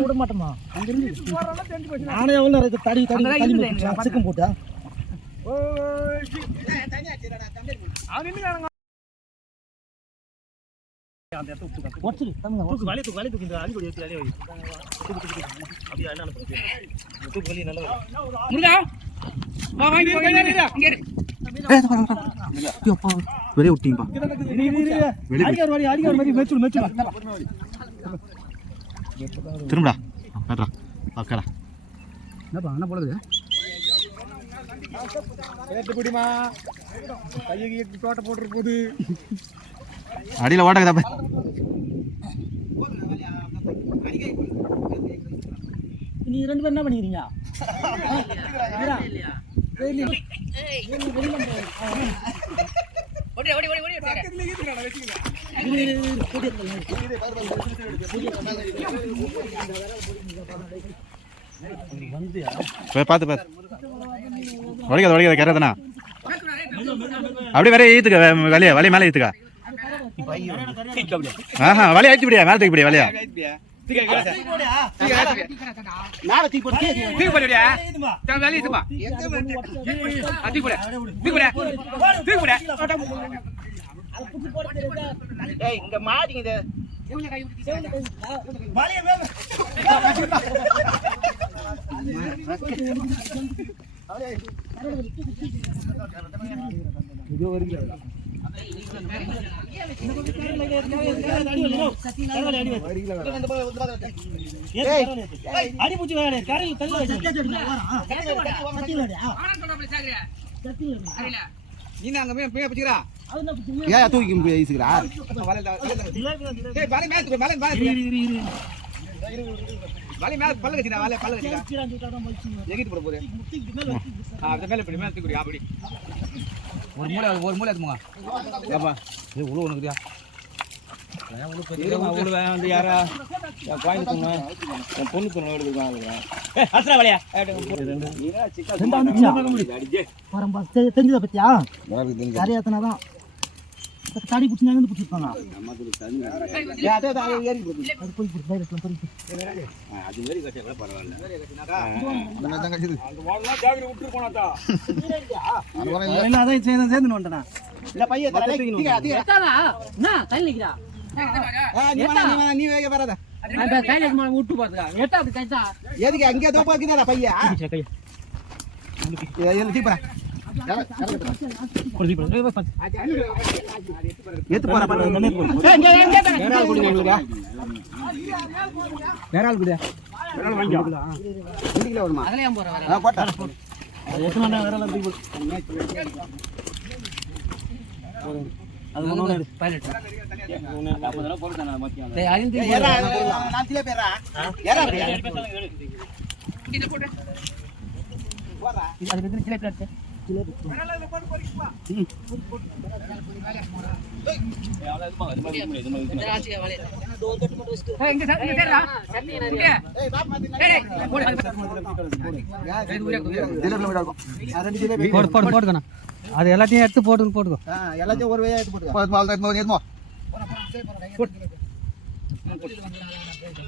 விட மாட்டோமா நானே எவ்வளவு தடி சிக்கம் போட்டா வெளியே விட்டீங்கப்பா திரும்படா அக்கடா என்னப்பா என்ன போடுது பிடிமா கையை தோட்ட போட்டு போகுது அடியில் ஓட்டக்குதாப்ப நீ ரெண்டு பேரும் என்ன பண்ணிக்கிறீங்க பார்த்து வலிக்காத வலிக்காத கரெக்டாண்ணா அப்படியே வேற ஈத்துக்க வலியா வலி மேலே ஈத்துக்கா ஆஹா வலியா ஆயிடுச்சு பிடியா மேலே தூக்கி பிடியா வலியா இங்க மாட்டிங்க ஒரு மூளை உனக்குதியா வந்து யாரா கோயம்புத்தூங்க பொண்ணு பொண்ணு தெரிஞ்சதை பத்தியா சரியாத்தனாதான் தடி பிடிச்சாங்க பிடிச்சிருப்பாங்க சேர்ந்து வந்துட்டா இல்ல பையன் நீ வேக வராத விட்டு பாத்துக்கா எதுக்கு அங்கே தோப்பாக்குதா பையன் அது எல்லாத்தையும் எடுத்து போட்டுக்கோ எல்லாத்தையும் ஒரு எடுத்து போட்டுக்கோ